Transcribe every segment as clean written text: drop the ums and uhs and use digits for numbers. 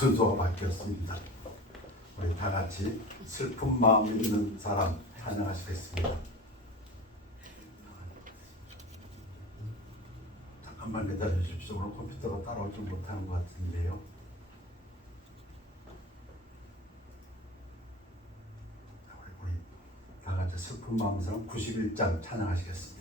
순서가 바뀌었습니다. 우리 다 같이 슬픈 마음 있는 사람 찬양하시겠습니다. 잠깐만 기다려 주십시오. 오늘 컴퓨터가 따라오지 못하는 것 같은데요. 우리 다 같이 슬픈 마음 사람 91장 찬양하시겠습니다.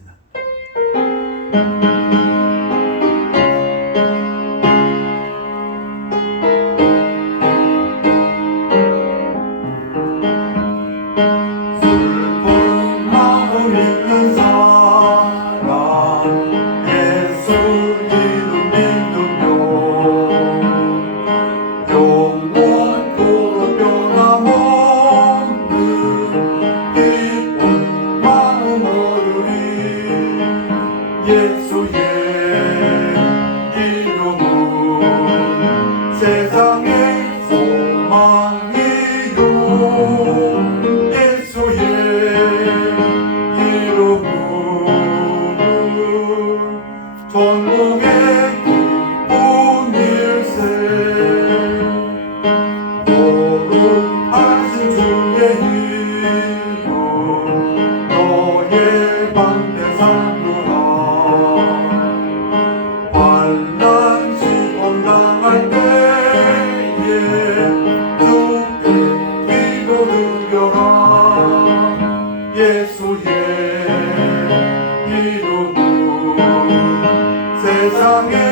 세상의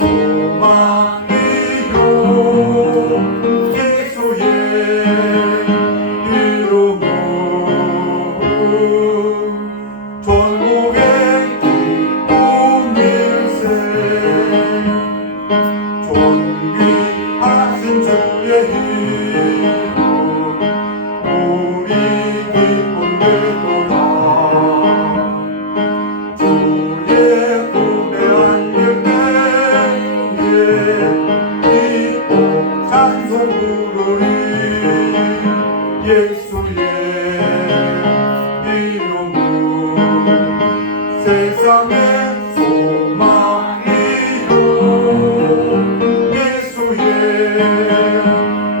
소망이요 예수의 이름은 전국의 기쁨일세 존귀하신 주의 이름 우리 기쁨 되도다 주의 품에 안길 때에 기뻐 찬송 부르리 예수의 이름은 세상의 소망이요 예수의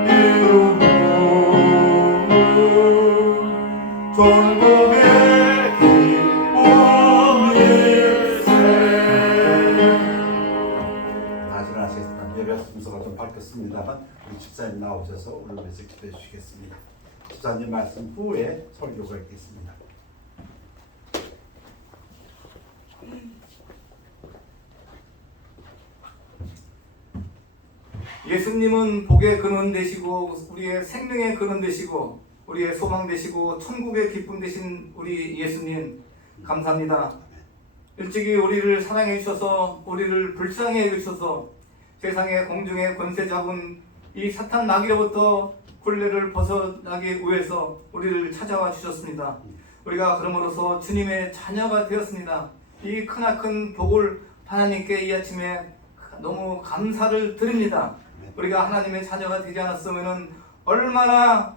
이름은 전국의 기쁨일세. 다시 하시겠습니다. 예배 순서가 좀 바뀌었습니다만 우리 집사님 나오셔서 오늘 위해서 기도해 주시겠습니다. 집사님 말씀 후에 설교가 있겠습니다. 예수님은 복의 근원 되시고 우리의 생명의 근원 되시고 우리의 소망 되시고 천국의 기쁨 되신 우리 예수님 감사합니다. 일찍이 우리를 사랑해 주셔서 우리를 불쌍히 해 주셔서 세상의 공중의 권세 잡은 이 사탄 마귀로부터 굴레를 벗어나기 위해서 우리를 찾아와 주셨습니다. 우리가 그러므로서 주님의 자녀가 되었습니다. 이 크나큰 복을 하나님께 이 아침에 너무 감사를 드립니다. 우리가 하나님의 자녀가 되지 않았으면 얼마나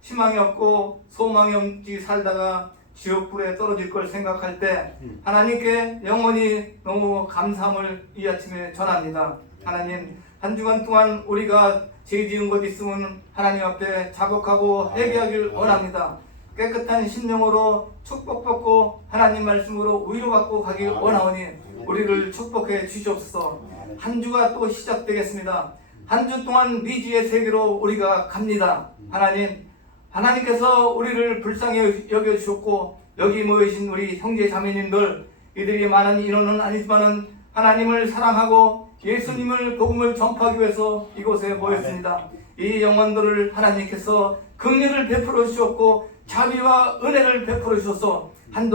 희망이 없고 소망이 없이 살다가 지옥불에 떨어질 걸 생각할 때 하나님께 영원히 너무 감사함을 이 아침에 전합니다. 하나님, 한 주간 동안 우리가 죄 지은 것 있으면 하나님 앞에 자복하고 회개하길 원합니다. 깨끗한 심령으로 축복받고 하나님 말씀으로 위로받고 가길 원하오니 우리를 축복해 주시옵소서. 한 주가 또 시작되겠습니다. 한 주 동안 미지의 세계로 우리가 갑니다. 하나님께서 우리를 불쌍히 여겨주셨고 여기 모이신 우리 형제 자매님들 이들이 많은 인원은 아니지만은 하나님을 사랑하고 예수님을 복음을 전파하기 위해서 이곳에 모였습니다. 이 영혼들을 하나님께서 긍휼을 베풀어 주셨고 자비와 은혜를 베풀어 주셔서 한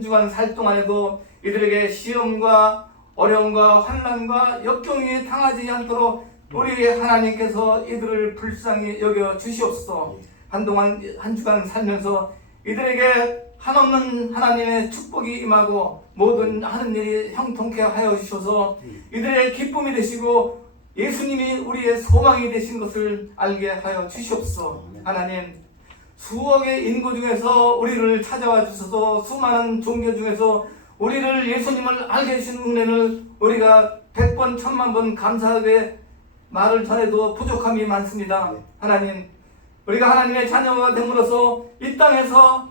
주간 살 동안에도 이들에게 시험과 어려움과 환난과 역경이 당하지 않도록 우리 하나님께서 이들을 불쌍히 여겨 주시옵소서. 한 주간 살면서 이들에게 한없는 하나님의 축복이 임하고 모든 하는 일이 형통케 하여 주셔서 이들의 기쁨이 되시고 예수님이 우리의 소망이 되신 것을 알게 하여 주시옵소서. 하나님, 수억의 인구 중에서 우리를 찾아와 주셔서 수많은 종교 중에서 우리를 예수님을 알게 해주신 은혜를 우리가 100번 1000만 번 감사하게 말을 전해도 부족함이 많습니다. 하나님, 우리가 하나님의 자녀가 됨으로써 이 땅에서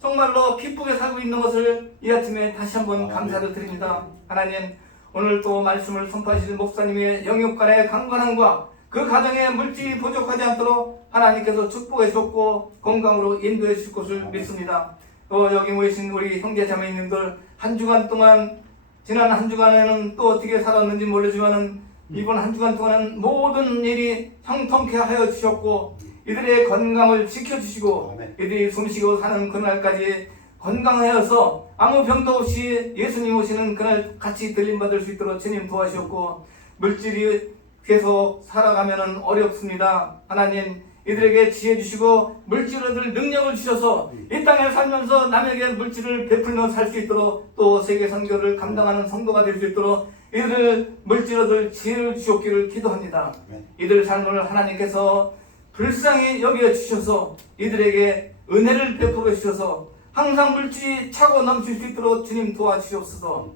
정말로 기쁘게 살고 있는 것을 이 아침에 다시 한번 감사를 드립니다. 하나님, 오늘 또 말씀을 선포하시는 목사님의 영육간의 강건함과 그 가정에 물질이 부족하지 않도록 하나님께서 축복해 주셨고 건강으로 인도해 주실 것을 믿습니다. 또 여기 모이신 우리 형제 자매님들 한 주간 동안, 지난 한 주간에는 또 어떻게 살았는지 모르지만은 이번 한 주간 동안은 모든 일이 형통케 하여 주셨고 이들의 건강을 지켜주시고 이들이 숨쉬고 사는 그날까지 건강하여서 아무 병도 없이 예수님 오시는 그날 같이 들림받을 수 있도록 주님 도와주셨고, 물질이 계속 살아가면 어렵습니다. 하나님, 이들에게 지혜 주시고 물질을 얻을 능력을 주셔서 이 땅에 살면서 남에게 물질을 베풀며 살 수 있도록, 또 세계 선교를 감당하는 성도가 될 수 있도록 이들을 물질 얻을 지혜를 주셨기를 기도합니다. 이들 삶을 하나님께서 불쌍히 여겨 주셔서 이들에게 은혜를 베풀어 주셔서 항상 물질이 차고 넘칠 수 있도록 주님 도와주시옵소서.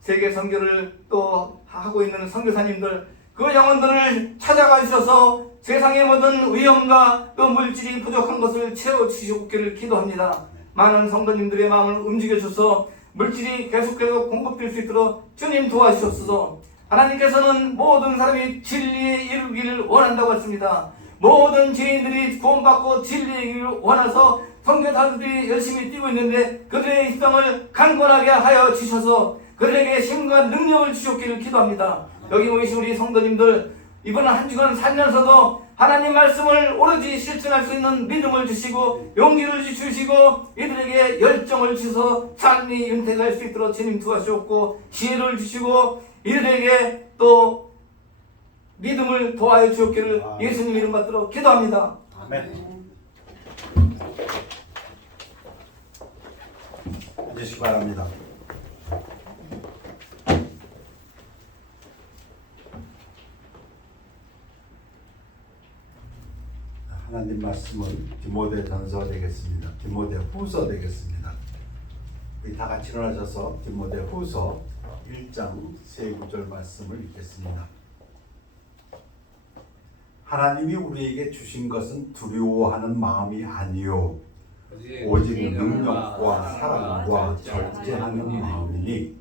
세계 선교를 또 하고 있는 선교사님들, 그 영혼들을 찾아가 주셔서 세상의 모든 위험과 또 물질이 부족한 것을 채워주시옵기를 기도합니다. 많은 성도님들의 마음을 움직여 주셔서 물질이 계속해서 공급될 수 있도록 주님 도와주시옵소서. 하나님께서는 모든 사람이 진리에 이르기를 원한다고 했습니다. 모든 죄인들이 구원받고 진리에 이르기를 원해서 선교사들이 열심히 뛰고 있는데 그들의 입성을 강건하게 하여 주셔서 그들에게 힘과 능력을 주셨기를 기도합니다. 여기 모이신 우리 성도님들, 이번 한 주간 살면서도 하나님 말씀을 오로지 실천할 수 있는 믿음을 주시고 용기를 주시고 이들에게 열정을 주셔서 삶이 윤택할 수 있도록 주님 도와주셨고, 지혜를 주시고 이들에게 또 믿음을 도와여 주었기를 예수님 이름 받들어 기도합니다. 아멘. 앉으시기 바랍니다. 하나님 말씀은 디모데전서 되겠습니다. 디모데후서 되겠습니다. 우리 다 같이 일어나셔서 디모데후서 1장 세 구절 말씀을 읽겠습니다. 하나님이 우리에게 주신 것은 두려워하는 마음이 아니요 오직 능력과 사랑과 절제하는 마음이니,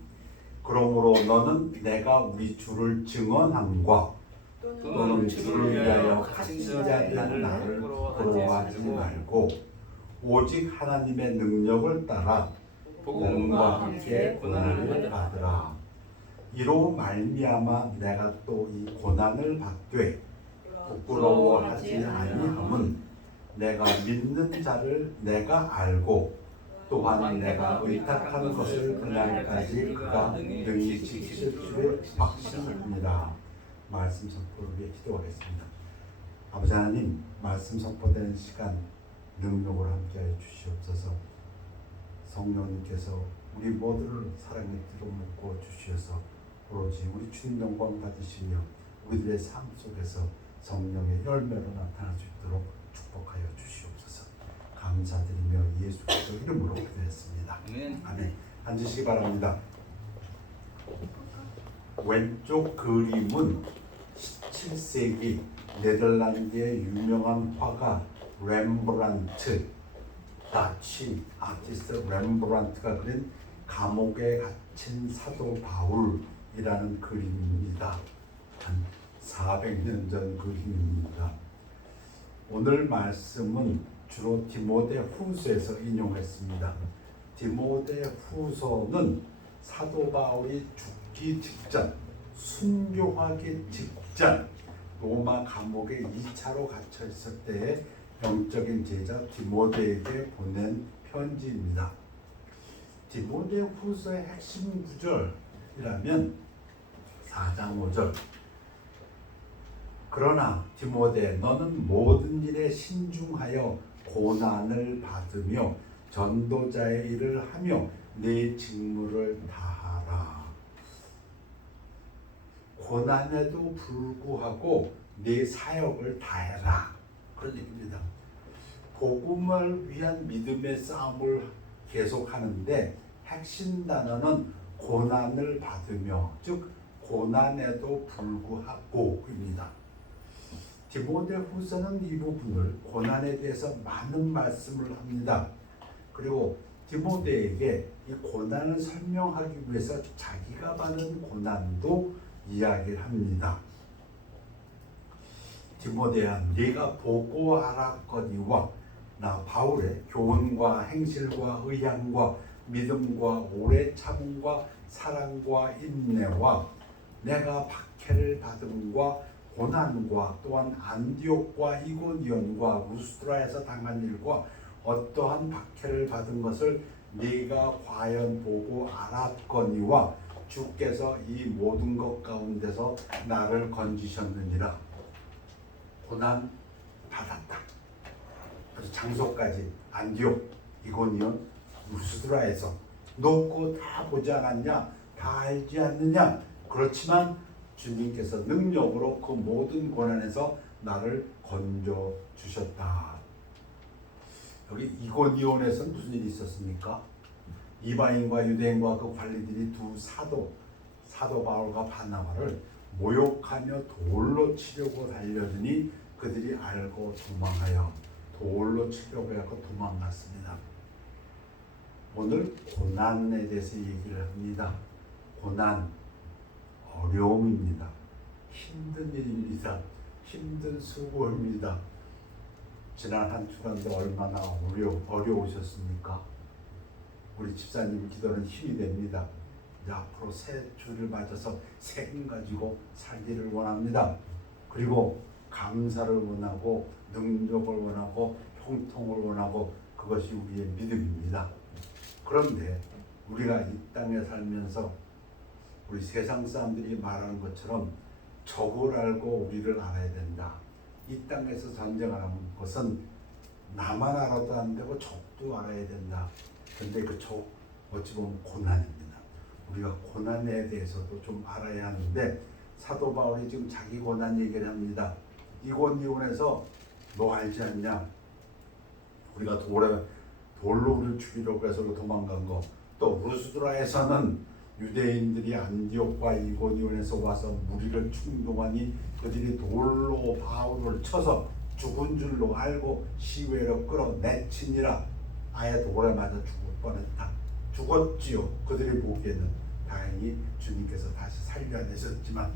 그러므로 너는 내가 우리 주를 증언함과 또는 주를 위하여 갇힌 자들은 나를 부러워하지 말고 오직 하나님의 능력을 따라 복음과 함께 고난을 받으라. 이로 말미암아 내가 또 이 고난을 받되 부끄러워하지 아니함은 내가 믿는 자를 내가 알고 또한 내가 의탁한 것을 그날까지 그가 능히 지킬 줄을 확신합니다. 말씀 선포를 위해 기도하겠습니다. 아버지 하나님, 말씀 선포되는 시간 능력으로 함께하여 주시옵소서. 성령님께서 우리 모두를 사랑의 뒤로 묶어 주시어서 오로지 우리 주님 영광 받으시며 우리들의 삶 속에서 성령의 열매로 나타날 수 있도록 축복하여 주시옵소서. 감사드리며 예수 그리스도 이름으로 기도했습니다. 아멘. 앉으시기 바랍니다. 왼쪽 그림은 17세기 네덜란드의 유명한 화가 렘브란트, 다치 아티스트 렘브란트가 그린 감옥에 갇힌 사도 바울이라는 그림입니다. 한 400년 전 그림입니다. 오늘 말씀은 주로 디모데후서에서 인용했습니다. 디모데후서는 사도 바울이 죽기 직전, 순교하기 직전 로마 감옥에 2차로 갇혀 있을 때의 영적인 제자 디모데에게 보낸 편지입니다. 디모데후서의 핵심 구절이라면 4장 5절. 그러나 디모데, 너는 모든 일에 신중하여 고난을 받으며 전도자의 일을 하며 네 직무를 다하라. 고난에도 불구하고 네 사역을 다해라. 그런 얘기입니다. 복음을 위한 믿음의 싸움을 계속하는데 핵심 단어는 고난을 받으며, 즉 고난에도 불구하고입니다. 디모데후서는 이 부분을 고난에 대해서 많은 말씀을 합니다. 그리고 디모데에게 이 고난을 설명하기 위해서 자기가 받은 고난도 이야기를 합니다. 디모데야, 네가 보고 알았거니와 나 바울의 교훈과 행실과 의향과 믿음과 오래 참음과 사랑과 인내와 내가 박해를 받음과 고난과 또한 안디옥과 이고니온과 루스드라에서 당한 일과 어떠한 박해를 받은 것을 네가 과연 보고 알았거니와 주께서 이 모든 것 가운데서 나를 건지셨느니라. 고난 받았다. 그래서 장소까지 안디옥, 이고니온, 루스드라에서 놓고 다 보지 않았냐? 다 알지 않느냐? 그렇지만 주님께서 능력으로 그 모든 고난에서 나를 건져 주셨다. 여기 이고니온에서 무슨 일이 있었습니까? 이방인과 유대인과 그 관리들이 두 사도 바울과 바나바를 모욕하며 돌로 치려고 달려드니 그들이 알고 도망하여 돌로 치려고 해서 도망갔습니다. 오늘 고난에 대해서 얘기를 합니다. 고난, 어려움입니다. 힘든 일입니다. 힘든 수고입니다. 지난 한 주간도 얼마나 어려우셨습니까? 우리 집사님 기도는 힘이 됩니다. 이제 앞으로 새 주를 맞아서 새 힘 가지고 살기를 원합니다. 그리고 감사를 원하고 능력을 원하고 형통을 원하고 그것이 우리의 믿음입니다. 그런데 우리가 이 땅에 살면서 우리 세상 사람들이 말하는 것처럼 적을 알고 우리를 알아야 된다. 이 땅에서 전쟁하는 것은 나만 알아도 안 되고 적도 알아야 된다. 그런데 그 적 어찌 보면 고난입니다. 우리가 고난에 대해서도 좀 알아야 하는데 사도 바울이 지금 자기 고난 얘기를 합니다. 이고니온에서 너 알지 않냐? 우리가 돌로 우리를 죽이려고 해서 도망간 거. 또 루스드라에서는 유대인들이 안디옥과 이고니온에서 와서 무리를 충동하니 그들이 돌로 바울을 쳐서 죽은 줄로 알고 시외로 끌어내치니라. 아예 돌에 맞아 죽을 뻔했다. 죽었지요. 그들이 보기에는. 다행히 주님께서 다시 살려내셨지만,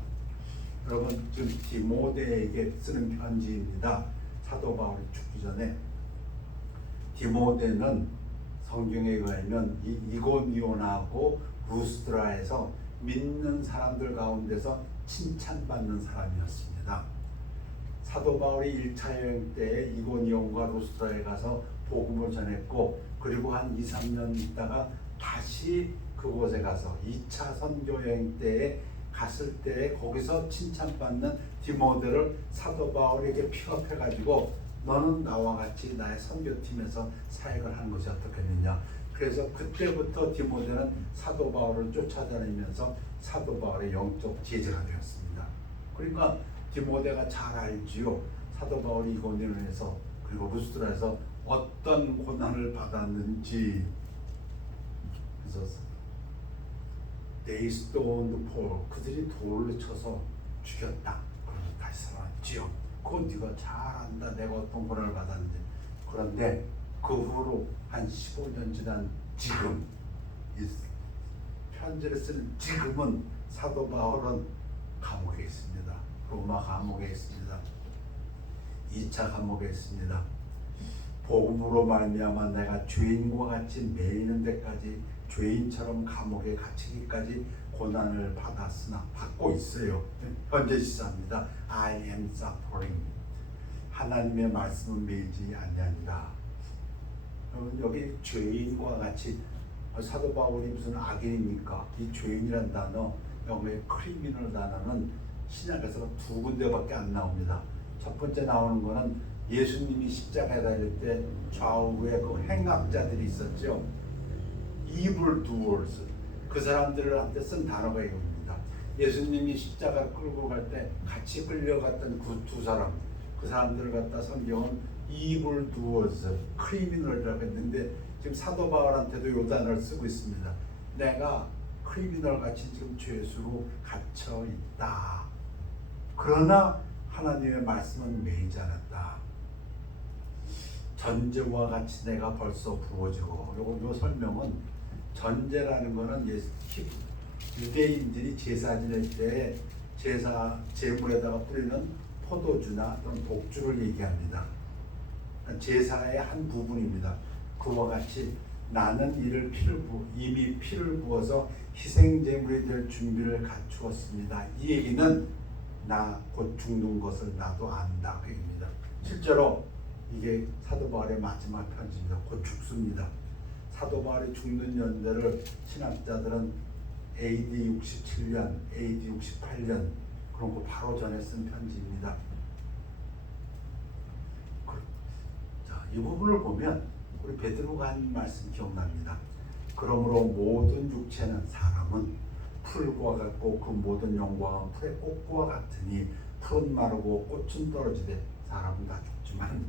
여러분 지금 디모데에게 쓰는 편지입니다. 사도 바울이 죽기 전에 디모데는 성경에 의하면 이고니온하고 루스드라에서 믿는 사람들 가운데서 칭찬받는 사람이었습니다. 사도 바울이 1차 여행 때 이고니온과 루스드라에 가서 복음을 전했고, 그리고 한 2, 3년 있다가 다시 그곳에 가서 2차 선교 여행 때에 갔을 때 거기서 칭찬받는 디모데를 사도 바울에게 픽업해가지고 너는 나와 같이 나의 선교팀에서 사역을 하는 것이 어떻겠느냐. 그래서 그때부터 디모데는 사도 바울을 쫓아다니면서 사도 바울의 영적 제자가 되었습니다. 그러니까 디모데가 잘 알지요. 사도 바울이 이고니온에서 그리고 루스드라에서 어떤 고난을 받았는지. 그래서 They stoned Paul. 그들이 돌로 쳐서 죽였다. 그러면 다시 살아났지요. 그건 네가 잘 안다. 내가 어떤 고난을 받았는지. 그런데 그 후로 한 15년 지난 지금, 이 편지를 쓰는 지금은 사도 바울은 감옥에 있습니다. 로마 감옥에 있습니다. 2차 감옥에 있습니다. 복음으로 말미암아 내가 죄인과 같이 매이는 데까지 죄인처럼 감옥에 갇히기까지 고난을 받고 있어요. 현재 시사입니다. I am suffering. 하나님의 말씀은 매이지 아니하니라. 여기 죄인과 같이, 사도 바울이 무슨 악인입니까? 이 죄인이란 단어, 영어의 크리미널 단어는 신약에서 두 군데밖에 안 나옵니다. 첫 번째 나오는 거는 예수님이 십자가에 달릴 때 좌우에 그 행악자들이 있었죠. evil doers. 그 사람들을 한테 쓴 단어가 이겁니다. 예수님이 십자가를 끌고 갈 때 같이 끌려갔던 그 두 사람, 그 사람들을 갖다 성경은 evil doers, criminal이라고 했는데 지금 사도 바울한테도 이 단어를 쓰고 있습니다. 내가 크리미널 같이 지금 죄수로 갇혀 있다. 그러나 하나님의 말씀은 매이지 않았다. 전제와 같이 내가 벌써 부어지고, 요 설명은 전제라는 거는 유대인들이 제사 지낼 때 제물에다가 뿌리는 포도주나 또는 독주를 얘기합니다. 제사의 한 부분입니다. 그와 같이 나는 이미 피를 부어서 희생제물이 될 준비를 갖추었습니다. 이 얘기는 나 곧 죽는 것을 나도 안다 그 얘기입니다. 실제로 이게 사도 바울의 마지막 편지입니다. 곧 죽습니다. 사도 바울이 죽는 연대를 신학자들은 AD 67년, AD 68년 그런 거 바로 전에 쓴 편지입니다. 자, 이 부분을 보면 우리 베드로가 한 말씀 기억납니다. 그러므로 모든 육체는 사람은 풀과 같고 그 모든 영광은 풀의 꽃과 같으니 풀은 마르고 꽃은 떨어지되 사람은 다 죽지만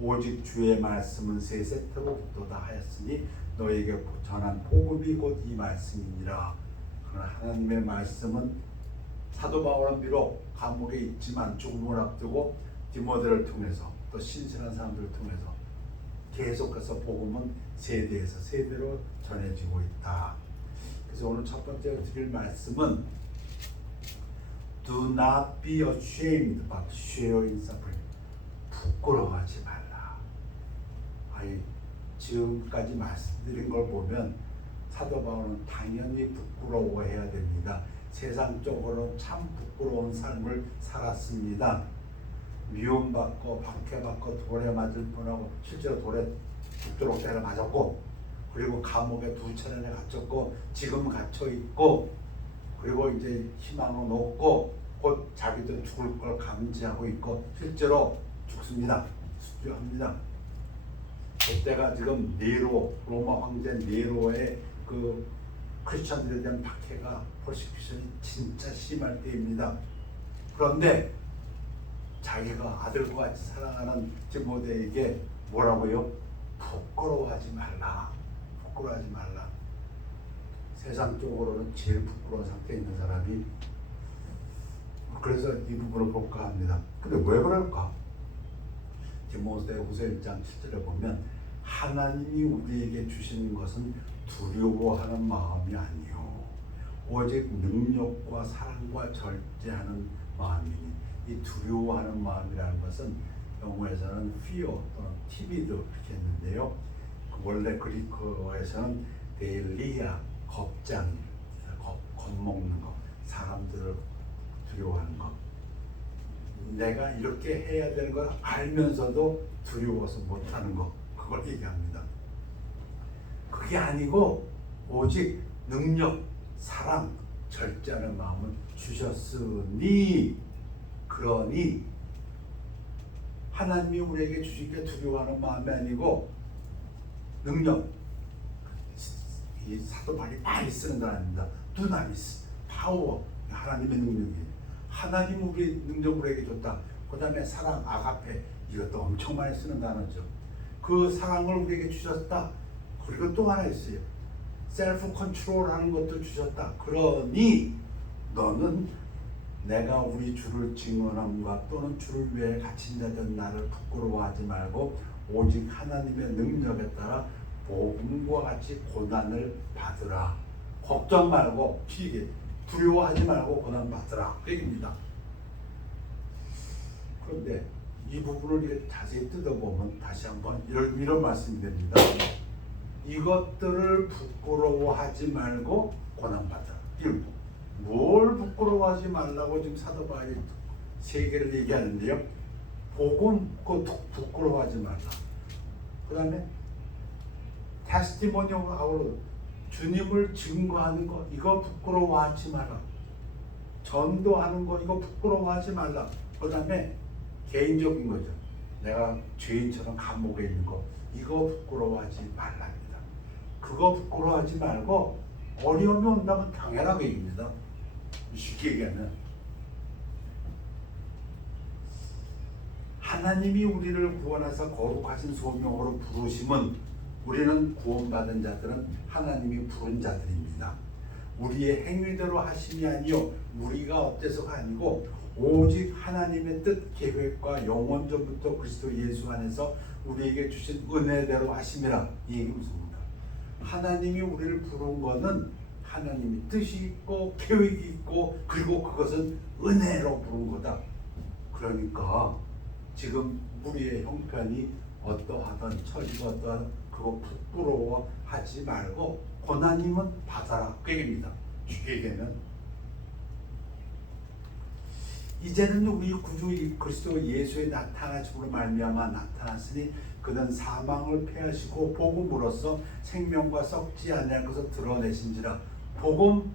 오직 주의 말씀은 세세토록 붙도다 하였으니 너에게 전한 복음이 곧 이 말씀이니라. 그러나 하나님의 말씀은 사도 바울은 비록 감옥에 있지만 죽음을 앞두고 디모데를 통해서 또 신실한 사람들을 통해서 계속해서 복음은 세대에서 세대로 전해지고 있다. 그래서 오늘 첫 번째 드릴 말씀은 Do not be ashamed but share in suffering. 부끄러워하지 말라. 지금까지 말씀드린 걸 보면 사도 바울은 당연히 부끄러워해야 됩니다. 세상적으로 참 부끄러운 삶을 살았습니다. 미움받고 박해받고 돌에 맞을 뻔하고 실제로 돌에 죽도록 때려 맞았고, 그리고 감옥에 2차례나 갇혔고 지금 갇혀있고, 그리고 이제 희망은 없고 곧 자기도 죽을 걸 감지하고 있고 실제로 죽습니다. 수주합니다. 그때가 지금 네로, 로마 황제 네로의 그 크리스천들에 대한 박해가 퍼시큐션이 진짜 심할 때입니다. 그런데 자기가 아들과 같이 사랑하는 디모데에게 뭐라고요? 부끄러워하지 말라. 부끄러워하지 말라. 세상적으로는 제일 부끄러운 상태에 있는 사람이, 그래서 이 부분을 볼까 합니다. 근데 왜 그럴까? 디모데후서 1장 7절에 보면 하나님이 우리에게 주시는 것은 두려워하는 마음이 아니요 오직 능력과 사랑과 절제하는 마음이니, 이 두려워하는 마음이라는 것은 영어에서는 fear 또는 timid 이렇게 했는데요. 원래 그리스어에서는 데일리아, 겁장, 겁먹는 것, 사람들을 두려워하는 것. 내가 이렇게 해야 되는 걸 알면서도 두려워서 못하는 것, 그걸 얘기합니다. 그게 아니고 오직 능력, 사랑, 절제하는 마음을 주셨으니, 그러니 하나님이 우리에게 주시기에 두려워하는 마음이 아니고 능력, 이 사도 바울이 많이 쓰는 단어입니다. 두나미스, 파워, 하나님의 능력이. 하나님 우리 능력 우리에게 줬다. 그 다음에 사랑, 아가페, 이것도 엄청 많이 쓰는 단어죠. 그 사랑을 우리에게 주셨다. 그리고 또 하나 있어요. 셀프 컨트롤하는 것도 주셨다. 그러니 너는 내가 우리 주를 증언함과 또는 주를 위해 갇힌 자된 나를 부끄러워하지 말고 오직 하나님의 능력에 따라 복음과 같이 고난을 받으라. 걱정 말고 두려워하지 말고 고난 받으라. 그 얘기입니다. 그런데 이 부분을 자세히 뜯어보면 다시 한번 이런 말씀이 됩니다. 이것들을 부끄러워하지 말고 고난 받으라. 뭘 부끄러워하지 말라고 지금 사도 바울이 3개를 얘기하는데요. 복음, 그거 부끄러워하지 말라. 그 다음에 테스티모니 오브 아우러, 주님을 증거하는 거, 이거 부끄러워하지 마라. 전도하는 거, 이거 부끄러워하지 말라. 그 다음에 개인적인 거죠. 내가 죄인처럼 감옥에 있는 거, 이거 부끄러워하지 말랍니다. 그거 부끄러워하지 말고 어려움이 온다면 당연하게 얘기입니다. 쉽게 얘기하면 하나님이 우리를 구원하사 거룩하신 소명으로 부르심은, 우리는 구원받은 자들은 하나님이 부른 자들입니다. 우리의 행위대로 하심이 아니요 우리가 어때서가 아니고 오직 하나님의 뜻 계획과 영원전부터 그리스도 예수 안에서 우리에게 주신 은혜대로 하심이라. 이 얘기 무슨 말입니까? 하나님이 우리를 부른 거는 하나님이 뜻이 있고 계획이 있고 그리고 그것은 은혜로 부른 거다. 그러니까 지금 우리의 형편이 어떠하든 처지가 어떠하든 그거 부끄러워하지 말고 고난이면 받아라. 그 얘기입니다. 주에게는 이제는 우리 구주 그리스도 예수의 나타나심으로 말미암아 나타났으니 그는 사망을 패하시고 복음으로써 생명과 썩지 아니할 것을 드러내신지라. 복음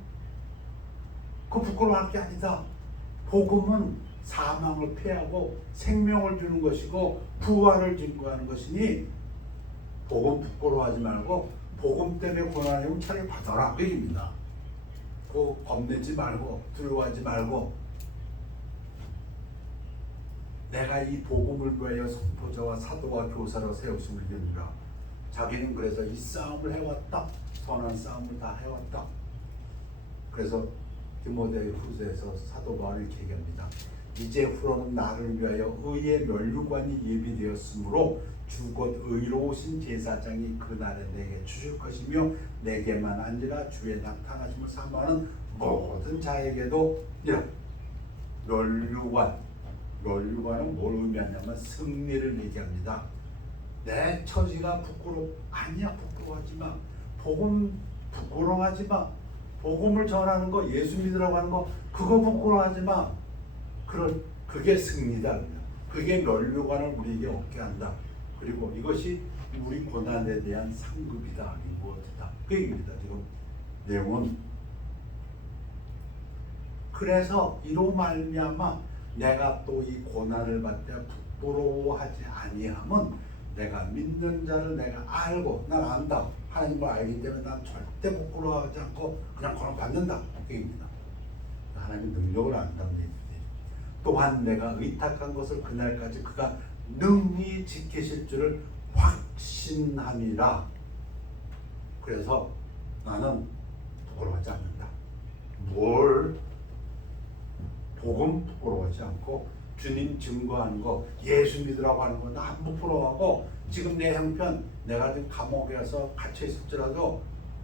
그 부끄러워할 게 아니다. 복음은 사망을 패하고 생명을 주는 것이고 부활을 증거하는 것이니 복음 부끄러워하지 말고 복음 때문에 고난이면 차라리 받아라. 그 얘기입니다. 그 겁내지 말고 두려워하지 말고 내가 이 복음을 위하여 선포자와 사도와 교사로 세우심을 이루라. 자기는 그래서 이 싸움을 해왔다. 선한 싸움을 다 해왔다. 그래서 디모데 후서에서 사도 바울이 이렇게 얘기합니다. 이제 후로는 나를 위하여 의의 면류관이 예비되었으므로 주 곧 의로우신 제사장이 그날에 내게 주실 것이며 내게만 아니라 주의 나타나심을 사모하는 모든 자에게도 이라. 면류관은 뭘 의미하냐면 승리를 얘기합니다. 내 처지가 아니야. 부끄러워하지 마. 복음 부끄러워하지 마. 복음을 전하는 거, 예수 믿으라고 하는 거, 그거 부끄러워하지 마. 그게 승리다. 그게 면류관을 우리에게 얻게 한다. 그리고 이것이 우리 고난에 대한 상급이다. 리워드다. 그 얘기입니다. 지금 내용은. 그래서 이로 말미암아 내가 또 이 고난을 받되 부끄러워하지 아니함은 내가 믿는 자를 내가 알고 난 안다. 하나님을 알기 때문에 난 절대 부끄러워하지 않고 그냥 고난 받는다. 그 얘기입니다. 하나님의 능력을 안다는 얘기입니다. 또한 내가 의탁한 것을 그날까지 그가 능히 지키실 줄을 확신함이라. 그래서 나는 부끄러워하지 않는다. 복음 부끄러워하지 않고 주님 증거하는 거, 예수 믿으라고 하는 거 나 안 부끄러워하고 지금 내 형편 내가 지금 감옥에서 갇혀 있을지라도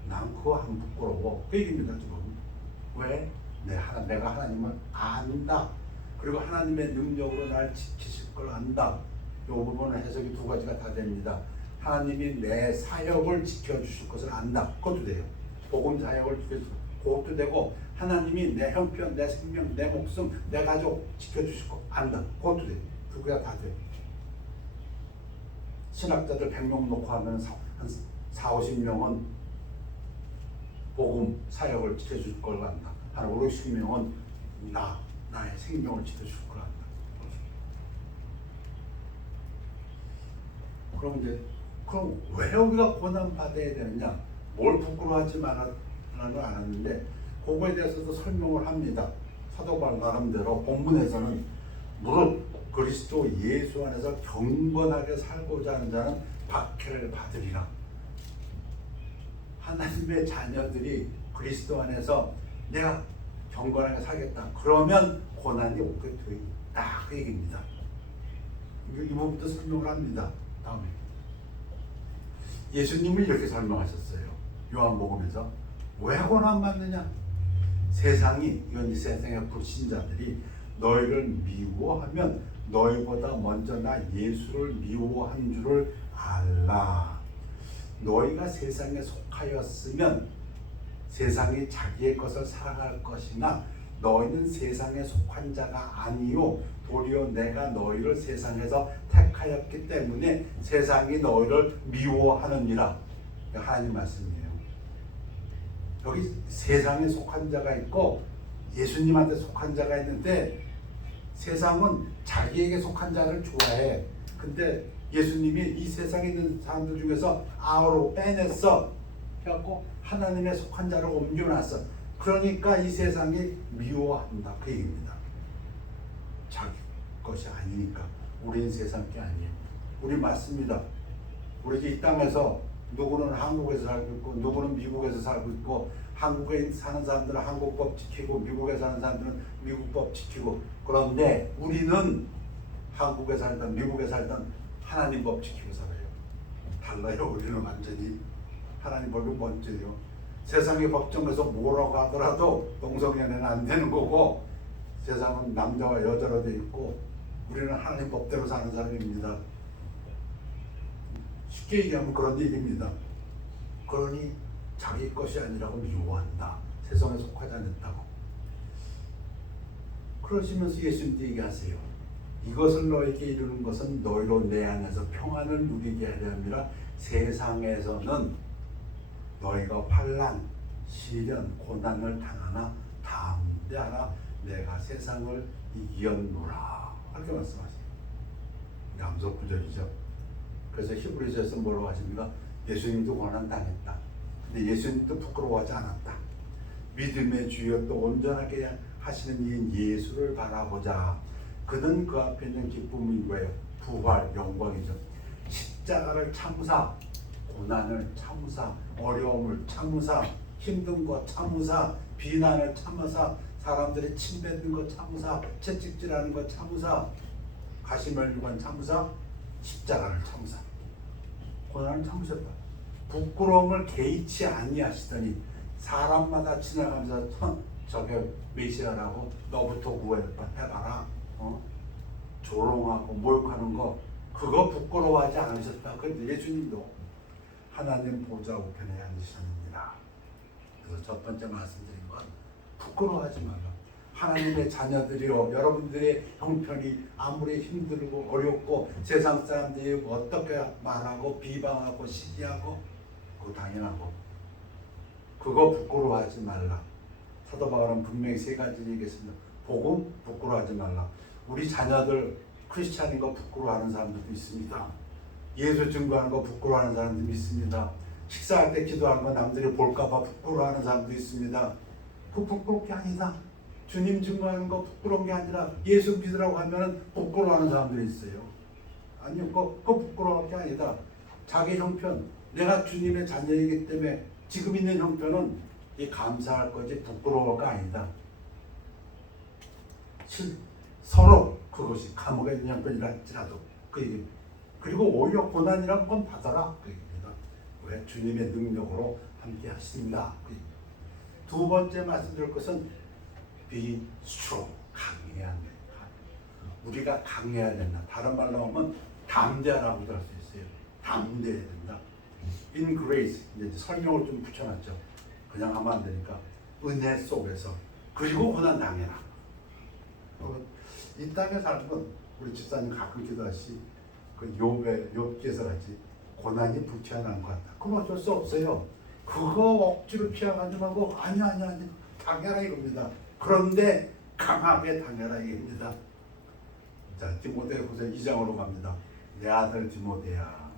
난 그거 안 부끄러워. 그 얘기입니다. 지금 왜? 내가 하나님을 안다. 그리고 하나님의 능력으로 날 지키실 걸 안다. 이 부분은 해석이 두 가지가 다 됩니다. 하나님이 내 사역을 지켜주실 것을 안다. 그것도 돼요. 복음 사역을 지켜주실 그것도 되고 하나님이 내 형편, 내 생명, 내 목숨, 내 가족 지켜주실 거 안다. 그것도 돼요. 두 개가 다 돼요. 신학자들 100명 놓고 하면 한 40-50명은 복음 사역을 지켜줄 걸 안다. 한 50-60명은 나의 생명을 지켜줄 걸 안다. 그럼 왜 우리가 고난 받아야 되느냐? 뭘 부끄러워하지 말라는 걸 알았는데 그거에 대해서도 설명을 합니다. 사도 바울 나름대로 본문에서는 무릇 그리스도 예수 안에서 경건하게 살고자 하는 자는 박해를 받으리라. 하나님의 자녀들이 그리스도 안에서 내가 경건하게 살겠다. 그러면 고난이 오게 돼 있다. 그 얘기입니다. 이 부분도 설명을 합니다. 다음에 예수님을 이렇게 설명하셨어요. 요한복음에서 왜 고난 받느냐? 이건 이 세상의 불신자들이 너희를 미워하면 너희보다 먼저 나 예수를 미워한 줄을 알라. 너희가 세상에 속하였으면 세상이 자기의 것을 살아갈 것이나 너희는 세상에 속한 자가 아니요 도리어 내가 너희를 세상에서 택하였기 때문에 세상이 너희를 미워하느니라. 하나님 말씀이에요. 여기 세상에 속한 자가 있고 예수님한테 속한 자가 있는데 세상은 자기에게 속한 자를 좋아해. 근데 예수님이 이 세상에 있는 사람들 중에서 아우로 빼냈어. 그래갖고 하나님의 속한 자를 옮겨놨어. 그러니까 이 세상이 미워한다. 그 얘기입니다. 자기 것이 아니니까. 우리는 세상 게 아니에요. 우리 맞습니다. 우리 이 땅에서 누구는 한국에서 살고 있고 누구는 미국에서 살고 있고 한국에 사는 사람들은 한국법 지키고 미국에 사는 사람들은 미국법 지키고 그런데 우리는 한국에 살든 미국에 살든 하나님 법 지키고 살아요. 달라요. 우리는 완전히 하나님 법이 먼저요. 세상의 법정에서 뭐라고 하더라도 동성연애는 안 되는 거고 세상은 남자와 여자로 돼 있고 우리는 하나님 법대로 사는 사람입니다. 쉽게 얘기하면 그런 얘기입니다. 그러니 자기 것이 아니라고 미워한다. 세상에 속하지 않았다고. 그러시면서 예수님도 얘기하세요. 이것을 너에게 이루는 것은 너희로 내 안에서 평안을 누리게 하려 함이라. 세상에서는 너희가 환난, 시련, 고난을 당하나 담대하라. 내가 세상을 이겼노라. 이렇게 말씀하세요. 남석 구절이죠. 그래서 히브리서에서 뭐라고 하십니까? 예수님도 고난 당했다. 근데 예수님도 부끄러워하지 않았다. 믿음의 주여 또 온전하게 하시는 이인 예수를 바라보자. 그는 그 앞에 있는 기쁨이 뭐예요? 부활, 영광이죠. 십자가를 참으사, 고난을 참으사, 어려움을 참으사, 힘든 거 참으사, 비난을 참으사, 사람들이 침뱉는 거 참으사, 채찍질하는 거 참으사, 가시멜 유관 참으사, 십자가를 참으사, 고난을 참으셨다. 부끄러움을 개의치 아니하시더니 사람마다 지나가면서 저게 메시아라고 너부터 구해봐라. 조롱하고 모욕하는 거 그거 부끄러워하지 않으셨다. 그런데 예수님도 하나님 보좌 우편에 앉으셨느니라. 그래서 첫 번째 말씀드린 건 부끄러워하지 말라. 하나님의 자녀들이요, 여러분들의 형편이 아무리 힘들고 어렵고 세상 사람들이 어떻게 말하고 비방하고 시기하고 그거 당연하고 그거 부끄러워하지 말라. 사도 바울은 분명히 세 가지 얘기했습니다. 복음 부끄러워하지 말라. 우리 자녀들 크리스찬인 거 부끄러워하는 사람들도 있습니다. 예수 증거하는 거 부끄러워하는 사람들도 있습니다. 식사할 때 기도하는 거 남들이 볼까봐 부끄러워하는 사람도 있습니다. 그 부끄러운 게 아니다. 주님 증거하는 거 부끄러운 게 아니라 예수 믿으라고 하면 부끄러워하는 사람들이 있어요. 아니요, 그거 부끄러운 게 아니다. 자기 형편, 내가 주님의 자녀이기 때문에 지금 있는 형편은 이 감사할 거지 부끄러워가 아니다. 서로 그것이 감옥에 있는 형편이라 할지라도 그 얘기. 그리고 오히려 고난이란 건 받아라 그 얘기입니다. 왜? 주님의 능력으로 함께 하십니다. 그 얘기. 두 번째 말씀드릴 것은 be strong, 강해야 한다. 우리가 강해야 된다. 다른 말로 하면 담대하라고도 할 수 있어요. 담대해야 된다. In grace, 이제 설명을 좀 붙여놨죠. 그냥 하면 안 되니까 은혜 속에서 그리고 고난 당해라. 이 땅에 살면 우리 집사님 가끔 기도하시 그 욥기에서 같이 고난이 불튀어나온 것 같다. 그럼 어쩔 수 없어요. 그거 억지로 피해가지 말고 아니 당해라 이겁니다. 그런데 강하게 당해라 이겁니다. 자, 디모데후서 2장으로 갑니다. 내 아들 디모데야,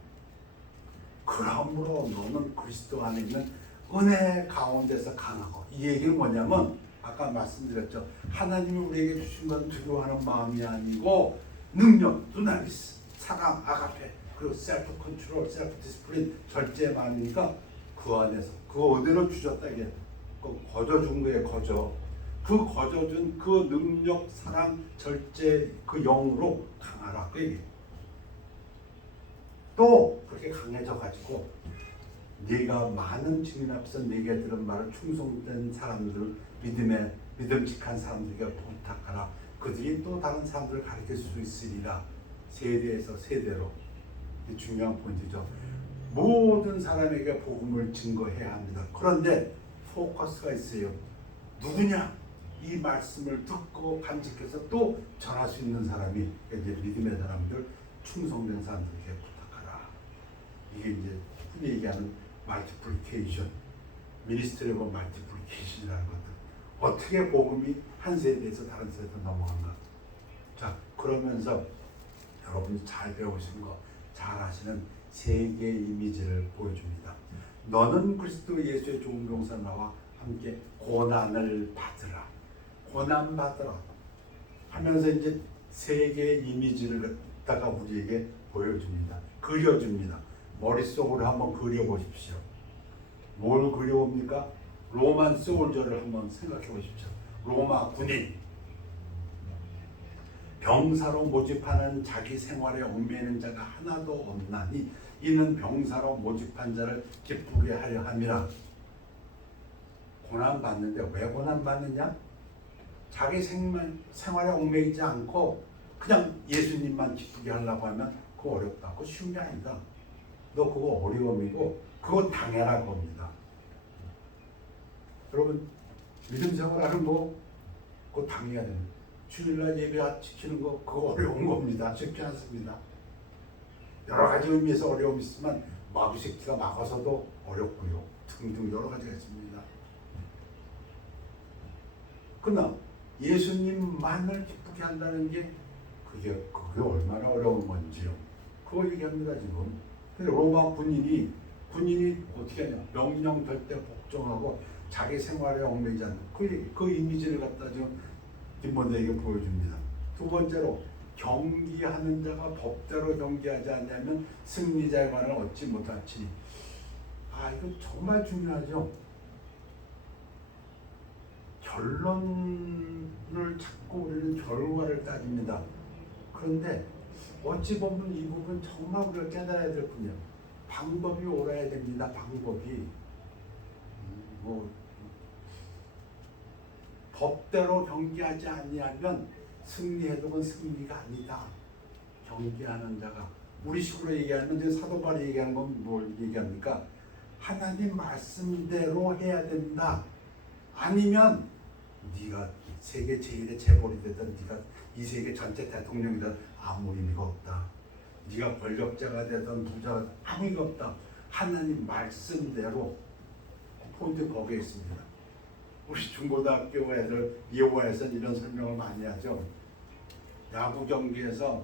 그러므로 너는 그리스도 안에 있는 은혜 가운데서 강하고. 이 얘기는 뭐냐면 아까 말씀드렸죠. 하나님이 우리에게 주신 건 두려워하는 마음이 아니고 능력, 두나미스, 사랑, 아가페, 그리고 셀프 컨트롤, 셀프 디스플린, 절제의 마음이니까 그 안에서 그거 어디로 주셨다 이게 그 거저준 거예요. 그 거저준 그 능력, 사랑, 절제 그 영으로 강하라 그 얘기. 또 그렇게 강해져 가지고 네가 많은 증인 앞에서 네게 들은 말을 충성된 사람들, 믿음직한 사람들에게 부탁하라. 그들이 또 다른 사람들을 가르칠 수 있으리라. 세대에서 세대로. 이게 중요한 포인트죠. 모든 사람에게 복음을 증거해야 합니다. 그런데 포커스가 있어요. 누구냐? 이 말씀을 듣고 간직해서 또 전할 수 있는 사람이 이제 믿음의 사람들, 충성된 사람들에게 부탁하라. 이게 이제 흔히 얘기하는 멀티플리케이션, 미니스트리 오브 멀티플리케이션이라는 것들. 어떻게 복음이 한 세대에서 다른 세대로 넘어간가. 자, 그러면서 여러분이 잘 배우신 거, 잘 아시는 세 개의 이미지를 보여줍니다. 너는 그리스도 예수의 좋은 병사나와 함께 고난을 받으라. 고난 받으라 하면서 이제 세 개의 이미지를 갖다가 우리에게 보여줍니다. 그려줍니다. 머릿속으로 한번 그려보십시오. 뭘 그려봅니까? 로만 소울저를 한번 생각해 보십시오. 로마 군인 병사로 모집하는 자기 생활에 얽매이는 자가 하나도 없나니 이는 병사로 모집한 자를 기쁘게 하려 함이라. 고난 받는데 왜 고난 받느냐? 자기 생활에 얽매이지 않고 그냥 예수님만 기쁘게 하려고 하면 그거 어렵다. 그거 쉬운 게 아니다. 너 그거 어려움이고 그거 당해라 겁니다. 여러분 믿음 생활하는 거 그거 당해야 됩니다. 주일날 예배 지키는 거 그거 어려운 겁니다. 쉽지 않습니다. 여러 가지 의미에서 어려움이 있지만 마귀새끼가 막아서도 어렵고요. 등등 여러 가지가 있습니다. 그러나 예수님만을 기쁘게 한다는 게 그게 얼마나 어려운 건지요. 그거 얘기합니다 지금. 근데 로마 군인이 어떻게 하냐? 명령 될 때 복종하고 자기 생활에 얽매이지 않는 그 이미지를 갖다 지금 디모데에게 보여줍니다. 두 번째로 경기하는 자가 법대로 경기하지 않냐면 승리자의 관을 얻지 못할지니. 이거 정말 중요하죠. 결론을 찾고 우리는 결과를 따집니다. 그런데 어찌 보면 이 부분 정말 우리가 깨달아야 될 뿐이에요. 방법이 옳아야 됩니다. 방법이 법대로 경기하지 아니하면 승리해도 그건 승리가 아니다. 경기하는 자가 우리식으로 얘기하면 이제 사도 바울이 얘기하는 건 뭘 얘기합니까? 하나님 말씀대로 해야 된다. 아니면 네가 세계 제1의 재벌이 되든 네가 이 세계 전체 대통령이 되든 아무 의미가 없다. 네가 권력자가 되든 부자가 되든 아무 의미가 없다. 하나님 말씀대로. 포인트 거기에 있습니다. 우리 중고등학교 애들 예호에서는 이런 설명을 많이 하죠. 야구 경기에서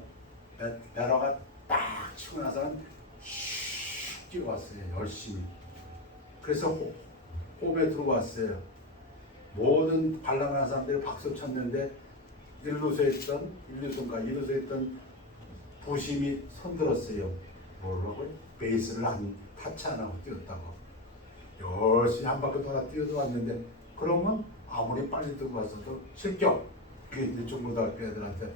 배러가 딱 치고 나서는 슉 뛰어왔어요. 열심히. 그래서 홈에 들어왔어요. 모든 관람하는 사람들이 박수 쳤는데 1루수에 있던 부심이 손들었어요. 뭐라고요? 베이스를 타치 안 하고 뛰었다고. 열심히 한 바퀴 돌아 뛰어도 왔는데 그러면 아무리 빨리 들어왔어도 실격. 그게 이제 중고등학교 애들한테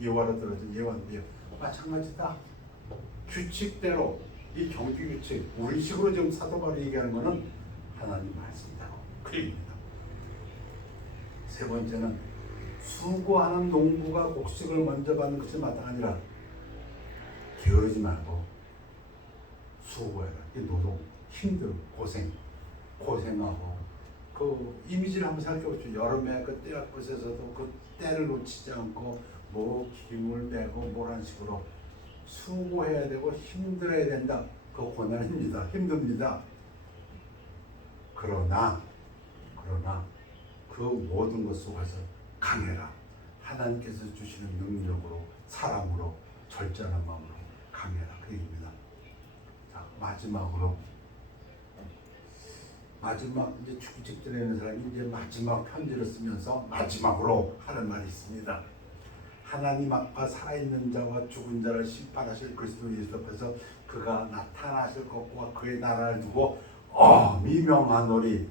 예화로 들어준 예화인데요. 마찬가지다. 규칙대로 이 경기 규칙 우리식으로 지금 사도 바울이 얘기하는 거는 하나님 말씀대로 그 얘기입니다. 세 번째는 수고하는 농부가 곡식을 먼저 받는 것이 마땅하니라. 게으르지 말고 수고해라. 이 노동 힘들고 고생하고 그 이미지를 한번 생각해 보십시오. 여름에 그 떼약볕에서도 그 때를 놓치지 않고 뭐 기물 내고 뭐란 식으로 수고해야 되고 힘들어야 된다. 그 고난입니다. 힘듭니다. 그러나 그 모든 것 속에서 강해라. 하나님께서 주시는 능력으로 사랑으로 절제하는 마음으로 강해라. 그 얘기입니다. 자, 마지막 이제 죽기 직전에 있는 사람이 이제 마지막 편지를 쓰면서 마지막으로 하는 말이 있습니다. 하나님 앞과 살아있는 자와 죽은 자를 심판하실 그리스도 예수 앞에서 그가 나타나실 것과 그의 나라를 두고 미명하노리.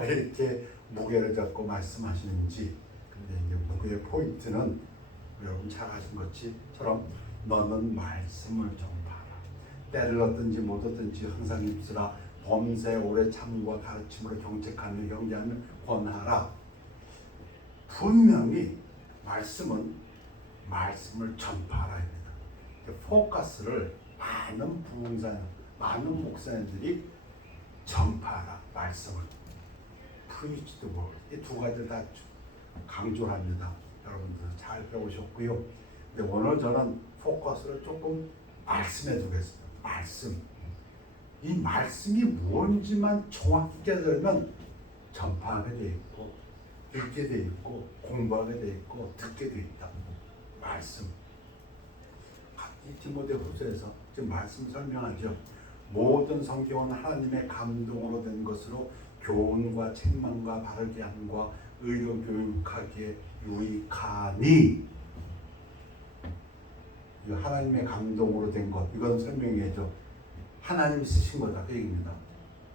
왜 이렇게 무게를 잡고 말씀하시는지. 근데 이제 무게의 포인트는 여러분 잘 아신 것처럼 너는 말씀을 전파하라. 때를 얻든지 못 얻든지 항상 입쓰라. 범세 오래 참과 가르침으로 경책하는 경계하며 권하라. 분명히 말씀을 전파하라입니다. 포커스를 많은 부흥사, 많은 목사님들이 전파하라. 말씀을 preach the word. 이 두 가지를 다 강조를 합니다. 여러분들 잘 배우셨고요. 근데 오늘 저는 포커스를 조금 말씀해 두겠습니다. 말씀. 이 말씀이 뭔지만 정확히 깨달으면 전파하게 돼 있고 읽게 돼 있고 공부하게 돼 있고 듣게 돼 있다. 말씀. 이 디모데후서에서 지금 말씀 설명하죠. 모든 성경은 하나님의 감동으로 된 것으로 교훈과 책망과 바르게 함과 의로 교육하기에 유익하니. 하나님의 감동으로 된 것, 이건 설명해야죠. 하나님이 쓰신 거다 그 얘기입니다.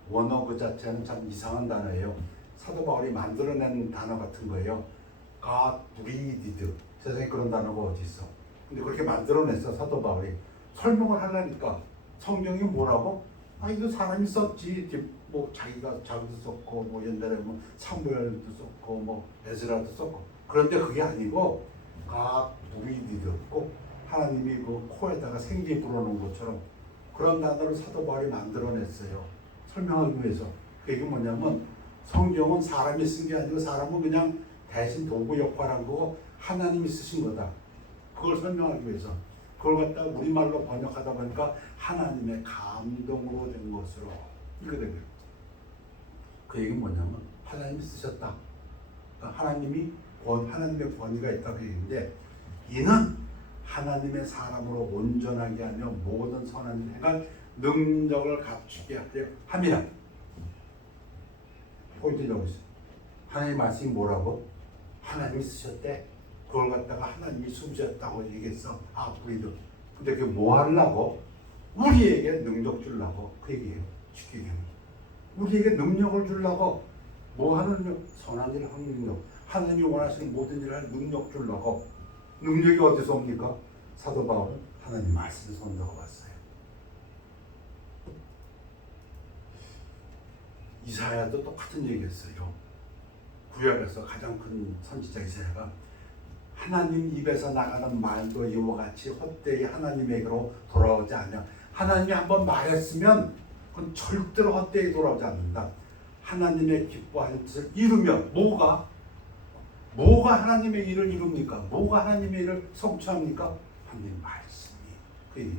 원어 그 자체는 참 이상한 단어예요. 사도 바울이 만들어낸 단어 같은 거예요. God breathed. 세상에 그런 단어가 어디 있어? 근데 그렇게 만들어냈어 사도 바울이. 설명을 하려니까 성경이 뭐라고? 아 이거 사람이 썼지. 뭐 자기도 썼고 뭐 옛날에 뭐 사무엘도 썼고 뭐 에스라도 썼고. 그런데 그게 아니고 God breathed. 꼭 하나님이 그 코에다가 생기 불어넣은 것처럼 그런 단어를 사도 바울이 만들어냈어요. 설명하기 위해서. 그게 뭐냐면 성경은 사람이 쓴 게 아니고 사람은 그냥 대신 도구 역할한 거고 하나님이 쓰신 거다. 그걸 설명하기 위해서. 그걸 갖다가 우리말로 번역하다 보니까 하나님의 감동으로 된 것으로 이렇게 된 거예요. 그 얘기는 뭐냐면 하나님이 쓰셨다. 그러니까 하나님의 권위가 있다 그 얘기인데 이는 하나님의 사람으로 온전하게 하며 모든 선한 일을 행할 능력을 갖추게 하려 함이라. 포인트 여기 있어요. 하나님 말씀이 뭐라고? 하나님이 쓰셨대. 그걸 갖다가 하나님이 숨으셨다고 얘기했어. 우리도. 근데 그게 뭐 하려고? 우리에게 능력 주려고. 그 얘기예요. 쉽게 얘기하면. 우리에게 능력을 주려고. 뭐 하는 능력? 선한 일을 하는 능력. 하나님이 원하시는 모든 일을 할 능력 주려고. 능력이 어디서 옵니까? 사도 바울은 하나님 말씀에서 온다고 봤어요. 이사야도 똑같은 얘기했어요. 구약에서 가장 큰 선지자 이사야가 하나님 입에서 나가는 말도 이와 같이 헛되이 하나님에게로 돌아오지 않냐. 하나님이 한번 말했으면 그건 절대로 헛되이 돌아오지 않는다. 하나님의 기뻐하는 뜻을 이루며 뭐가 하나님의 일을 이룹니까? 뭐가 하나님의 일을 성취합니까? 하나님 말씀이. 그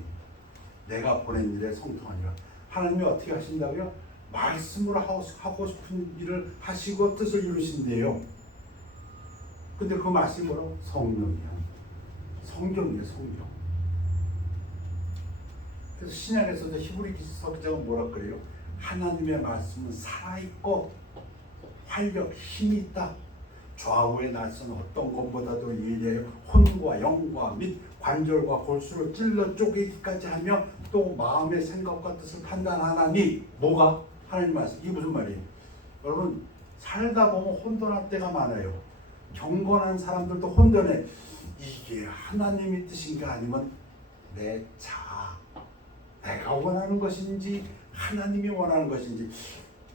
내가 보낸 일에 성통하니라. 하나님이 어떻게 하신다고요? 말씀으로 하고 싶은 일을 하시고 뜻을 이루신대요. 근데 그 말씀이 뭐라고? 성령이야. 성경이에요, 성경. 그래서 신약에서도 히브리서 기자가 뭐라 그래요? 하나님의 말씀은 살아있고 활력, 힘이 있다. 좌우의 날선 어떤 것보다도 예리하여 혼과 영과 및 관절과 골수를 찔러 쪼개기까지 하며 또 마음의 생각과 뜻을 판단하나니 뭐가? 하나님 말씀. 이게 무슨 말이에요? 여러분 살다 보면 혼돈할 때가 많아요. 경건한 사람들도 혼돈해. 이게 하나님의 뜻인가 아니면 내 자아, 내가 원하는 것인지 하나님이 원하는 것인지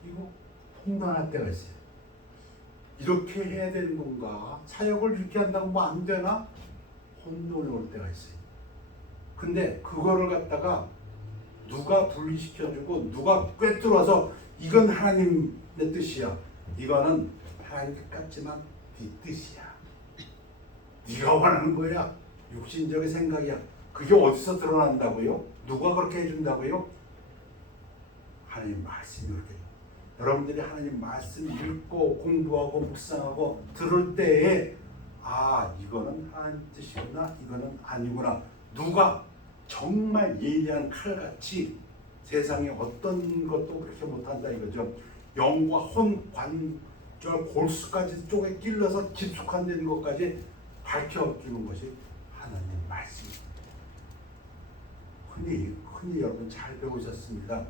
이거 혼돈할 때가 있어요. 이렇게 해야 되는 건가? 사역을 이렇게 한다고 뭐 안 되나? 혼돈이 올 때가 있어요. 근데 그거를 갖다가 누가 분리시켜주고 누가 꿰뚫어서 이건 하나님의 뜻이야. 이거는 하나님 뜻 같지만 네 뜻이야. 네가 원하는 거야. 육신적인 생각이야. 그게 어디서 드러난다고요? 누가 그렇게 해준다고요? 하나님 말씀이 그렇게 해요. 여러분들이 하나님 말씀 읽고 공부하고 묵상하고 들을 때에 이거는 하나님 뜻이구나, 이거는 아니구나. 누가 정말 예리한 칼같이 세상에 어떤 것도 그렇게 못한다 이거죠. 영과 혼, 관절, 골수까지 쪽에 찔러서 깊숙한 것까지 밝혀주는 것이 하나님 말씀입니다. 흔히 여러분 잘 배우셨습니다.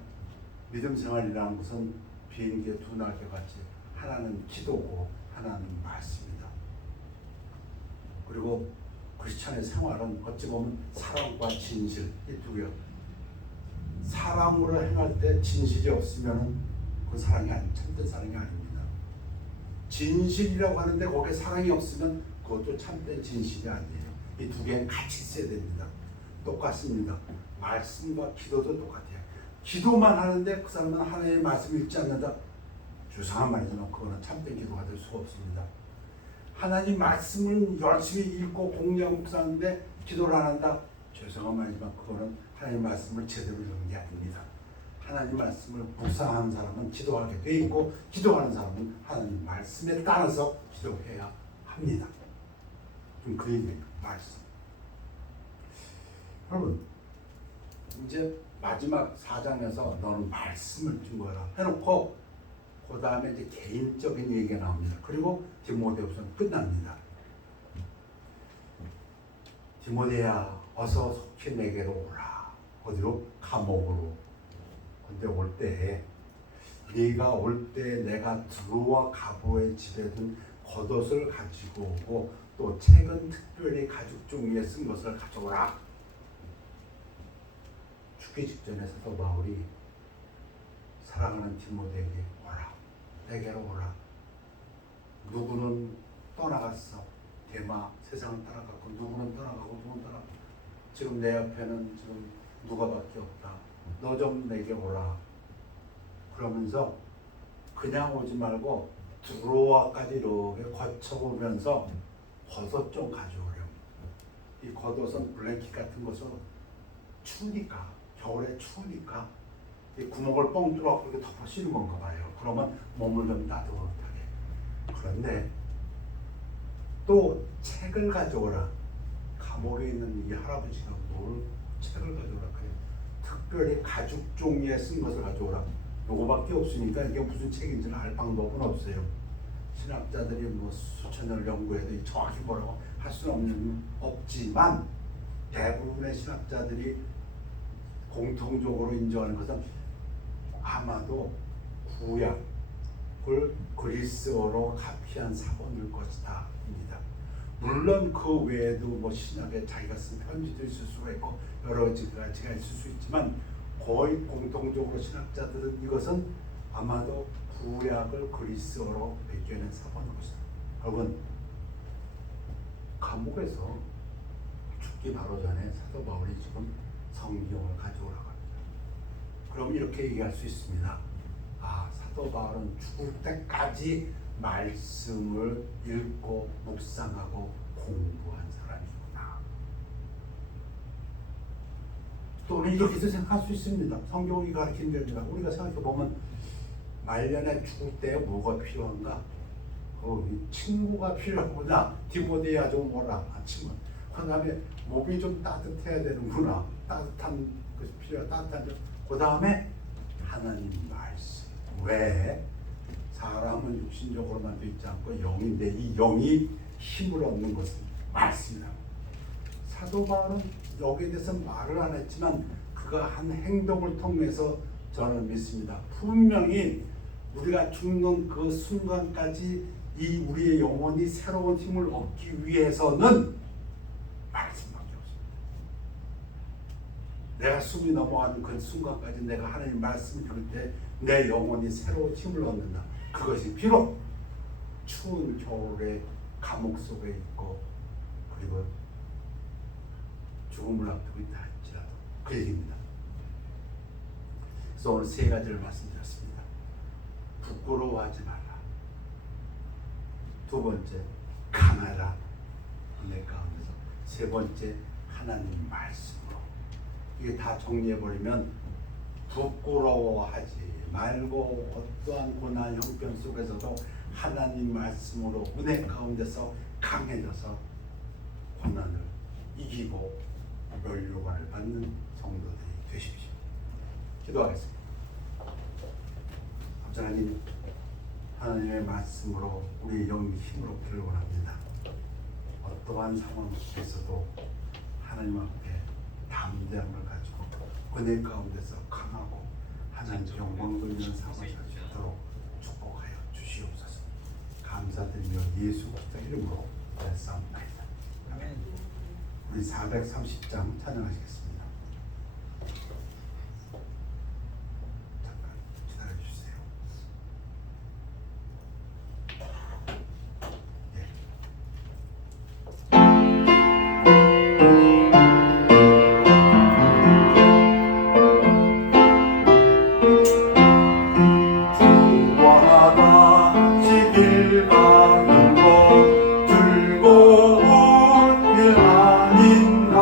믿음 생활이라는 것은 비행기의 두 날개같이 하나는 기도고 하나는 말씀입니다. 그리고 크리스천의 생활은 어찌 보면 사랑과 진실 이 두 개. 사랑으로 행할 때 진실이 없으면 그 사랑이 참된 사랑이 아닙니다. 진실이라고 하는데 거기에 사랑이 없으면 그것도 참된 진실이 아니에요. 이 두 개는 같이 있어야 됩니다. 똑같습니다. 말씀과 기도도 똑같아요. 기도만 하는데 그 사람은 하나님의 말씀을 읽지 않는다. 주상한 말이지만 그거는 참된 기도가 될 수가 없습니다. 하나님 말씀을 열심히 읽고 공부하고 묵상하는데 기도를 안 한다. 죄송한 말이지만 그거는 하나님 말씀을 제대로 읽는 게 아닙니다. 하나님 말씀을 묵상하는 사람은 기도하게 돼 있고 기도하는 사람은 하나님 말씀에 따라서 기도해야 합니다. 좀 그 얘기예요. 말씀. 여러분 이제 마지막 4장에서 너는 말씀을 증거하라 해놓고 그 다음에 이제 개인적인 얘기가 나옵니다. 그리고 디모데후서는 끝납니다. 디모데야 어서 속히 내게로 오라. 어디로? 감옥으로. 근데 올 때 네가 올 때 내가 두루와 가보의 집에든 겉옷을 가지고 오고 또 책은 특별히 가죽 종이에 쓴 것을 가져오라. 죽기 직전에 사도 바울이 사랑하는 디모데에게 오라, 내게로 오라. 누구는 떠나갔어. 대마 세상을 따라갔고 누구는 떠나가고 누구는 떠나가고 지금 내 옆에는 지금 누가밖에 없다. 너 좀 내게 오라. 그러면서 그냥 오지 말고 두로아까지 이렇게 거쳐보면서 겉옷 좀 가져오렴. 이 겉옷은 블랭킷 같은 것은 추우니까, 겨울에 추우니까 이 구멍을 뻥 뚫어 그렇게 덮어씌는 건가 봐요. 그러면 몸을 좀 따뜻하게. 그런데 또 책을 가져오라. 감옥에 있는 이 할아버지가 뭘 책을 가져오라 그래요. 특별히 가죽 종이에 쓴 것을 가져오라. 요거밖에 없으니까 이게 무슨 책인지는 알 방법은 없어요. 신학자들이 뭐 수천 년을 연구해도 정확히 뭐라고 할 수는 없지만 대부분의 신학자들이 공통적으로 인정하는 것은 아마도 구약을 그리스어로 가피한 사본일 것이다 입니다. 물론 그 외에도 뭐 신약에 자기가 쓴 편지도 있을 수가 있고 여러 가지가 있을 수 있지만 거의 공통적으로 신학자들은 이것은 아마도 구약을 그리스어로 베껴낸 사본일 것이다. 여러분, 감옥에서 죽기 바로 전에 사도 바울이 지금 성경을 가져오라고 합니다. 그럼 이렇게 얘기할 수 있습니다. 아, 사도 바울은 죽을 때까지 말씀을 읽고 묵상하고 공부한 사람이구나. 또는 이렇게도 생각할 수 있습니다. 성경이 가르치는 게 아니라 우리가 생각해보면 말년에 죽을 때 뭐가 필요한가? 친구가 필요하구나. 디모데야 좀 오라. 아침은. 그 다음에 몸이 좀 따뜻해야 되는구나. 따뜻한 것이 필요하다. 따뜻한 점. 그 다음에 하나님 말씀. 왜? 사람은 육신적으로만 되어 있지 않고 영인데 이 영이 힘을 얻는 것은 말씀이다. 사도 바울은 여기에 대해서 말을 안 했지만 그가 한 행동을 통해서 저는 믿습니다. 분명히 우리가 죽는 그 순간까지 이 우리의 영혼이 새로운 힘을 얻기 위해서는 말씀밖에 없습니다. 내가 숨이 넘어가는 그 순간까지 내가 하나님 말씀을 들을 때 내 영혼이 새로운 힘을 얻는다. 그것이 비록 추운 겨울에 감옥 속에 있고 그리고 죽음을 앞두고 있다 할지라도 그 얘기입니다. 그래서 오늘 세 가지를 말씀드렸습니다. 부끄러워하지 말라. 두 번째, 강하라. 내 가운데서. 세 번째, 하나님 말씀으로. 이게 다 정리해버리면 부끄러워하지 말고 어떠한 고난 형편 속에서도 하나님 말씀으로 은혜 가운데서 강해져서 고난을 이기고 멸류관을 받는 성도들이 되십시오. 기도하겠습니다. 하나님, 하나님의 말씀으로 우리의 영이 힘을 얻기를 원합니다. 어떠한 상황 속에서도 하나님 앞에 담대함을 가지고 은혜 가운데서 강하고 하나님 영광 돌리는 삶을 살 수 있도록 축복하여 주시옵소서. 감사드리며 예수 그리스도 이름으로 기도하옵나이다. 우리 430장 찬양하시겠습니다. 잠깐 기다려주세요. 주와 같이 길 가는 것 즐거운 일 아닌가.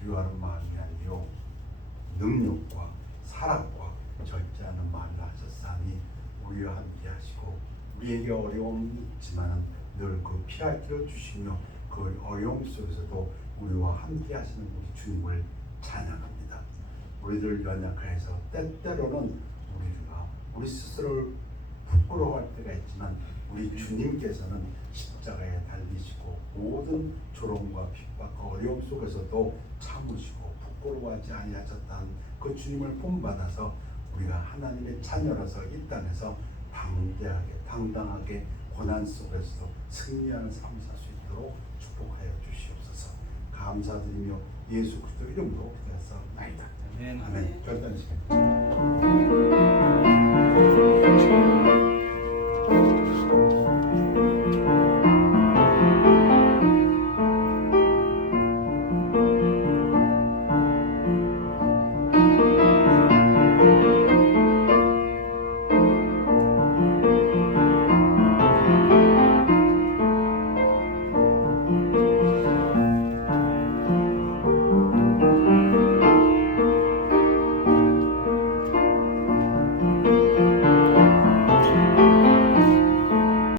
두려워하는 마음이 아니요 능력과 사랑과 절제하는 마음을 하셨사니 우리와 함께 하시고 우리에게 어려움이 있지만 늘 그 피할 길을 주시며 그 어려움 속에서도 우리와 함께 하시는 우리 주님을 찬양합니다. 우리들 연약해서 때때로는 우리가 우리 스스로를 부끄러워할 때가 있지만 우리 주님께서는 십자가에 달리시고 모든 조롱과 핍박과 어려움 속에서도 참으시고 부끄러워하지 아니하셨다는 그 주님을 본받아서 우리가 하나님의 자녀라서 이 땅에서 방대하게 당당하게 고난 속에서도 승리하는 삶을 살 수 있도록 축복하여 주시옵소서. 감사드리며 예수 그리스도 이름으로 기도하옵나이다. 아멘. 아멘. 결단하시겠습니다.